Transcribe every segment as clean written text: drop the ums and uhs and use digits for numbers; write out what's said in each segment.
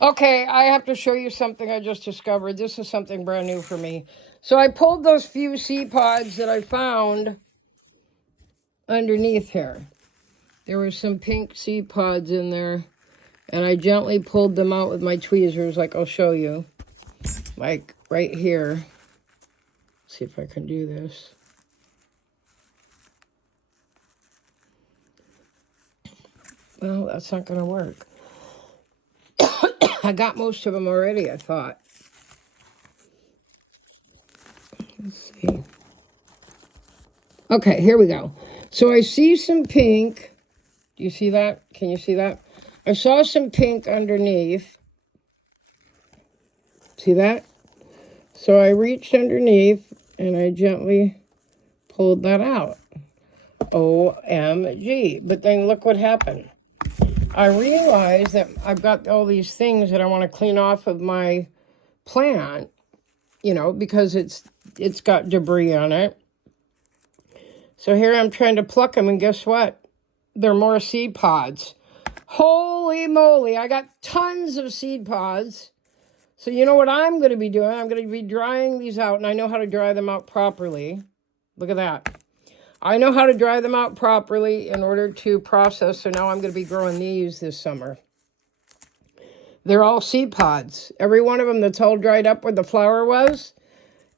Okay, I have to show you something I just discovered. This is something brand new for me. So I pulled those few seed pods that I found underneath here. There were some pink seed pods in there, and I gently pulled them out with my tweezers, like I'll show you. Like right here. See if I can do this. Well, that's not going to work. I got most of them already, I thought. Let's see. Okay, here we go. So I see some pink. Do you see that? Can you see that? I saw some pink underneath. See that? So I reached underneath and I gently pulled that out. OMG. But then look what happened. I realized that I've got all these things that I want to clean off of my plant, you know, because it's got debris on it. So here I'm trying to pluck them, and guess what? They're more seed pods. Holy moly, I got tons of seed pods. So you know what I'm going to be doing? I'm going to be drying these out, and I know how to dry them out properly. Look at that. I know how to dry them out properly in order to process, so now I'm going to be growing these this summer. They're all seed pods. Every one of them that's all dried up where the flower was,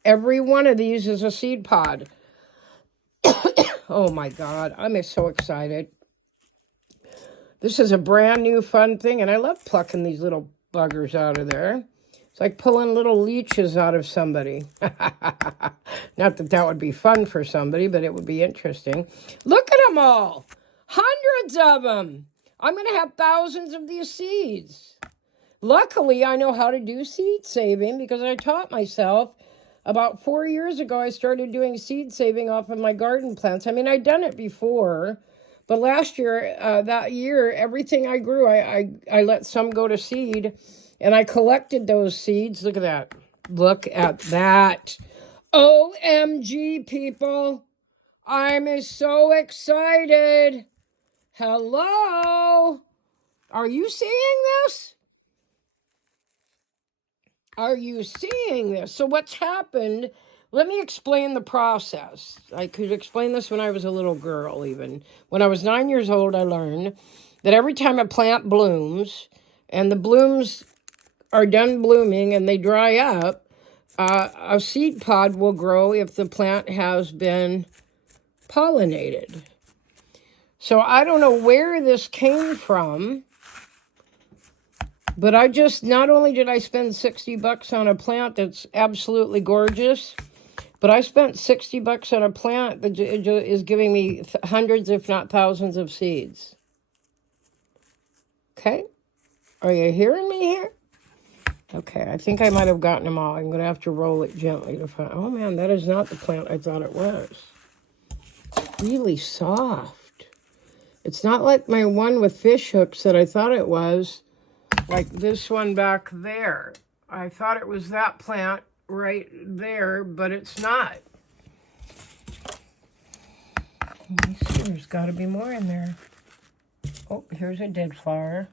every one of these is a seed pod. Oh my God, I'm so excited. This is a brand new fun thing, and I love plucking these little buggers out of there. It's like pulling little leeches out of somebody. Not that that would be fun for somebody, but it would be interesting. Look at them all. Hundreds of them. I'm going to have thousands of these seeds. Luckily, I know how to do seed saving because I taught myself. About 4 years ago, I started doing seed saving off of my garden plants. I mean, I'd done it before, but last year, that year, everything I grew, I let some go to seed, and I collected those seeds. Look at that. Look at that. OMG, people. I'm so excited. Hello. Are you seeing this? Are you seeing this? So what's happened? Let me explain the process. I could explain this when I was a little girl, even. When I was 9 years old, I learned that every time a plant blooms, and the blooms are done blooming and they dry up, a seed pod will grow if the plant has been pollinated. So I don't know where this came from, but I just, not only did I spend $60 on a plant that's absolutely gorgeous, but I spent $60 on a plant that is giving me hundreds, if not thousands, of seeds. Okay? Are you hearing me here? Okay, I think I might have gotten them all. I'm going to have to roll it gently to find. Oh man, that is not the plant I thought it was. Really soft. It's not like my one with fish hooks that I thought it was. Like this one back there. I thought it was that plant right there, but it's not. Let me see, there's got to be more in there. Oh, here's a dead flower.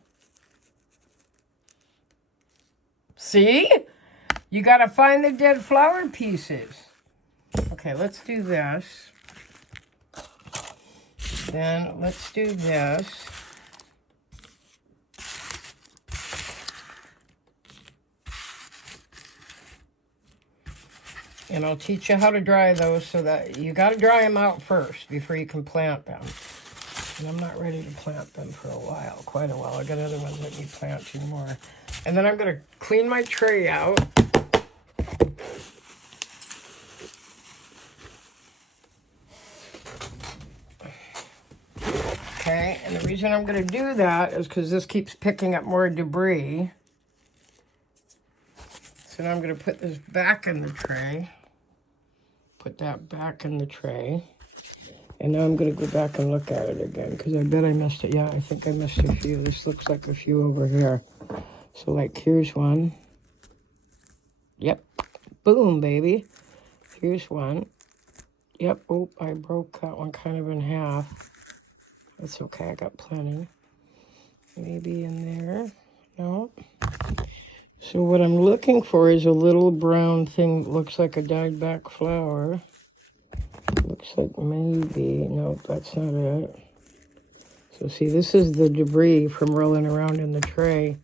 See? You got to find the dead flower pieces. Okay, let's do this. Then let's do this. And I'll teach you how to dry those so that you got to dry them out first before you can plant them. And I'm not ready to plant them for a while, quite a while. I got other ones that need planting more. And then I'm going to clean my tray out. Okay, and the reason I'm going to do that is because this keeps picking up more debris. So now I'm going to put this back in the tray. Put that back in the tray. And now I'm going to go back and look at it again because I bet I missed it. Yeah, I think I missed a few. This looks like a few over here. So like here's one. Yep. Boom, baby. Here's one. Yep. Oh, I broke that one kind of in half. That's okay. I got plenty. Maybe in there. No. So what I'm looking for is a little brown thing that looks like a dyed back flower. Looks like maybe, nope, that's not it. So see, this is the debris from rolling around in the tray.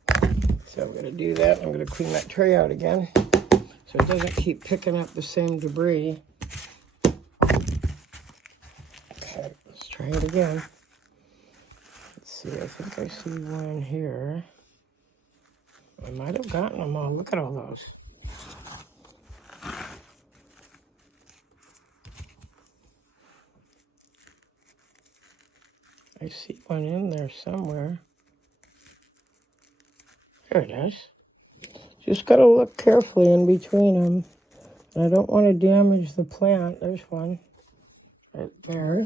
So I'm going to do that. I'm going to clean that tray out again so it doesn't keep picking up the same debris. Okay, let's try it again. Let's see, I think I see one here. I might have gotten them all. Look at all those. I see one in there somewhere. There it is. Just got to look carefully in between them. And I don't want to damage the plant. There's one right there.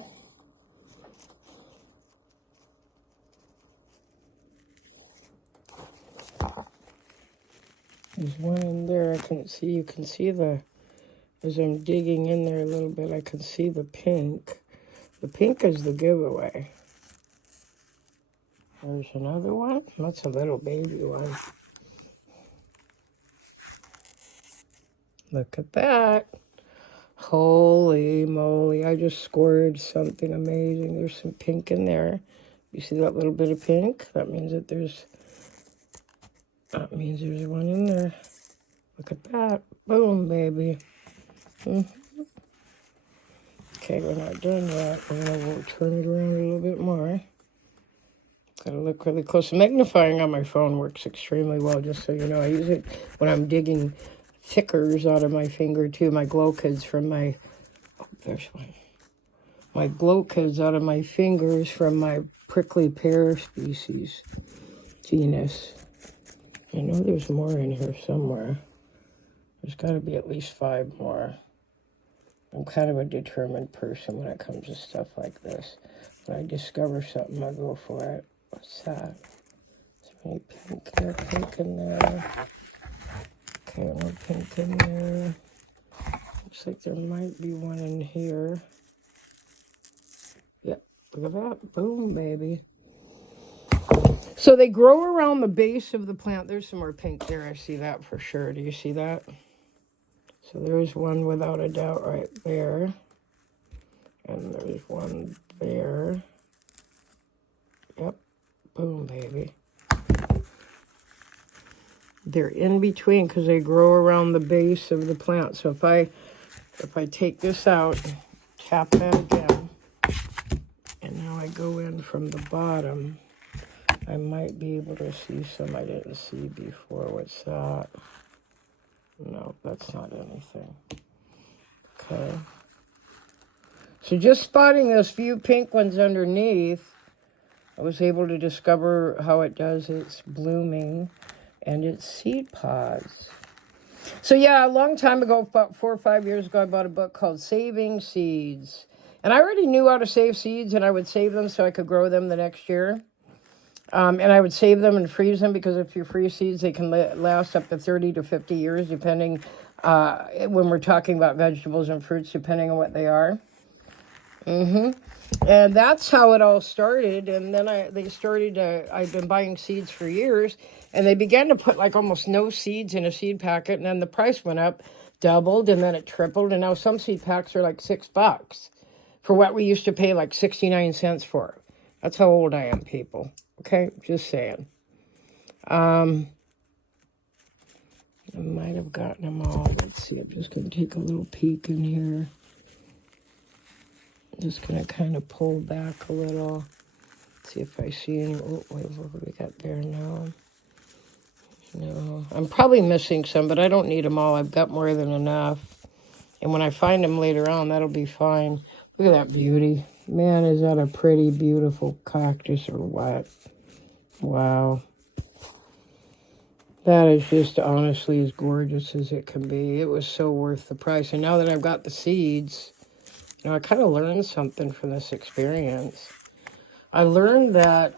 There's one in there. I can see, you can see as I'm digging in there a little bit, I can see the pink. The pink is the giveaway. There's another one. That's a little baby one. Look at that. Holy moly, I just scored something amazing. There's some pink in there. You see that little bit of pink? That means that there's one in there. Look at that. Boom, baby. Okay, we're not done yet. We'll turn it around a little bit more. Gotta look really close. Magnifying on my phone works extremely well, just so you know. I use it when I'm digging thickers out of my finger, too. My glow kids from my... Oh, there's one. My glow kids out of my fingers from my prickly pear species genus. I know there's more in here somewhere. There's got to be at least 5 more. I'm kind of a determined person when it comes to stuff like this. When I discover something, I go for it. What's that? Is there any pink there? Pink in there. Okay, no pink in there. Looks like there might be one in here. Yep, look at that. Boom, baby. So they grow around the base of the plant. There's some more pink there. I see that for sure. Do you see that? So there's one without a doubt right there. And there's one there. Yep. Boom, baby. They're in between because they grow around the base of the plant. So if I take this out, tap that again, and now I go in from the bottom, I might be able to see some I didn't see before. What's that? No, that's not anything. Okay. So just spotting those few pink ones underneath, I was able to discover how it does its blooming and its seed pods. So yeah, a long time ago, about 4 or 5 years ago, I bought a book called Saving Seeds. And I already knew how to save seeds, and I would save them so I could grow them the next year. And I would save them and freeze them, because if you freeze seeds, they can last up to 30 to 50 years, depending, when we're talking about vegetables and fruits, depending on what they are. And that's how it all started. And then I've been buying seeds for years, and they began to put like almost no seeds in a seed packet. And then the price went up, doubled, and then it tripled. And now some seed packs are like $6 for what we used to pay like 69 cents for. That's how old I am, people. Okay, just saying. I might have gotten them all. Let's see, I'm just going to take a little peek in here. Just going to kind of pull back a little. See if I see any. Oh, wait, what do we got there now? No, I'm probably missing some, but I don't need them all. I've got more than enough. And when I find them later on, that'll be fine. Look at that beauty. Man, is that a pretty, beautiful cactus or what? Wow. That is just honestly as gorgeous as it can be. It was so worth the price. And now that I've got the seeds, you know, I kind of learned something from this experience. I learned that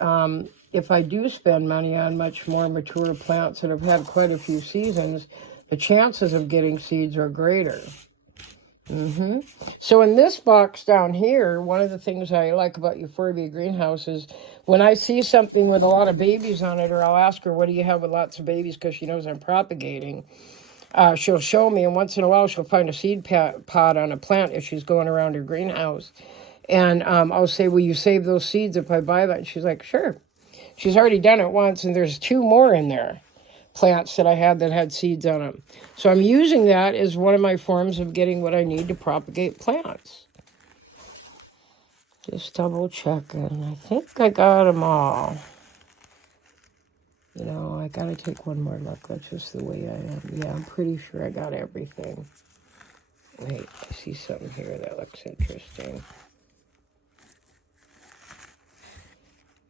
if I do spend money on much more mature plants that have had quite a few seasons, the chances of getting seeds are greater. So in this box down here, one of the things I like about Euphorbia Greenhouse is when I see something with a lot of babies on it, or I'll ask her, what do you have with lots of babies? Because she knows I'm propagating. She'll show me, and once in a while she'll find a seed pod on a plant if she's going around her greenhouse. And I'll say, will you save those seeds if I buy that? And she's like, sure. She's already done it once, and there's 2 more in there, plants that I had that had seeds on them. So I'm using that as one of my forms of getting what I need to propagate plants. Just double checking. I think I got them all. You know, I gotta take one more look. That's just the way I am. Yeah, I'm pretty sure I got everything. Wait, I see something here that looks interesting.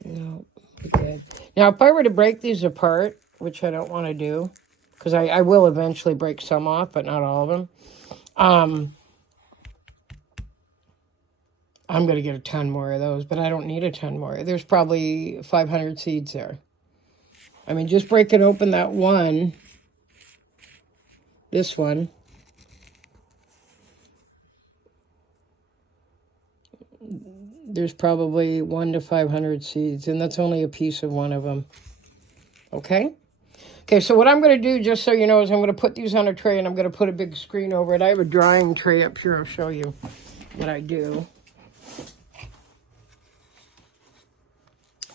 No, good. Now, if I were to break these apart, which I don't want to do, because I will eventually break some off, but not all of them, I'm going to get a ton more of those, but I don't need a ton more. There's probably 500 seeds there. I mean, just breaking open that one, this one, there's probably 1 to 500 seeds, and that's only a piece of one of them. Okay? Okay, so what I'm going to do, just so you know, is I'm going to put these on a tray, and I'm going to put a big screen over it. I have a drying tray up here. I'll show you what I do.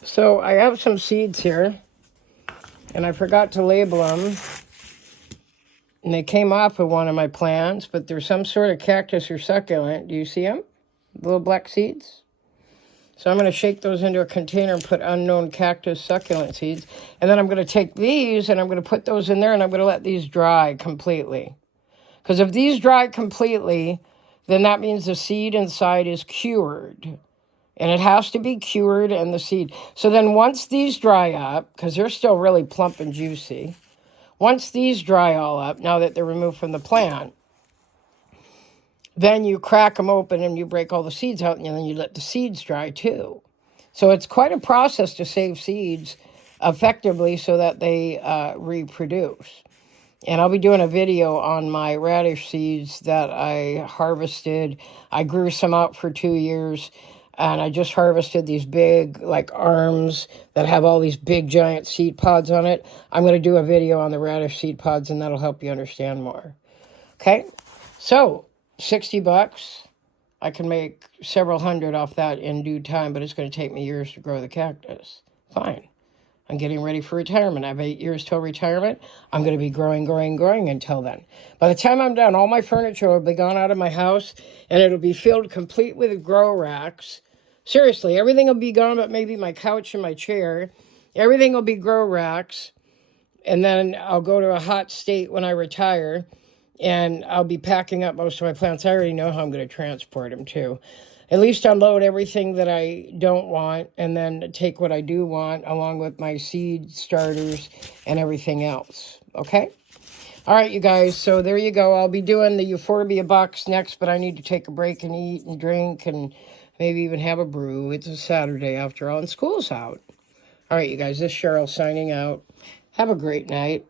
So I have some seeds here, and I forgot to label them. And they came off of one of my plants, but they're some sort of cactus or succulent. Do you see them? Little black seeds. So I'm going to shake those into a container and put unknown cactus succulent seeds. And then I'm going to take these and I'm going to put those in there and I'm going to let these dry completely. Because if these dry completely, then that means the seed inside is cured. And it has to be cured and the seed. So then once these dry up, because they're still really plump and juicy, once these dry all up, now that they're removed from the plant, then you crack them open and you break all the seeds out and then you let the seeds dry too. So it's quite a process to save seeds effectively so that they reproduce. And I'll be doing a video on my radish seeds that I harvested. I grew some out for 2 years. And I just harvested these big, like, arms that have all these big, giant seed pods on it. I'm going to do a video on the radish seed pods, and that'll help you understand more. Okay? So, $60. I can make several hundred off that in due time, but it's going to take me years to grow the cactus. Fine. I'm getting ready for retirement. I have 8 years till retirement. I'm going to be growing until then. By the time I'm done, all my furniture will be gone out of my house, and it'll be filled complete with grow racks. Seriously, everything will be gone but maybe my couch and my chair. Everything will be grow racks. And then I'll go to a hot state when I retire. And I'll be packing up most of my plants. I already know how I'm going to transport them too. At least unload everything that I don't want. And then take what I do want along with my seed starters and everything else. Okay? All right, you guys. So there you go. I'll be doing the Euphorbia box next. But I need to take a break and eat and drink and maybe even have a brew. It's a Saturday after all, and school's out. All right, you guys, this is Cheryl signing out. Have a great night.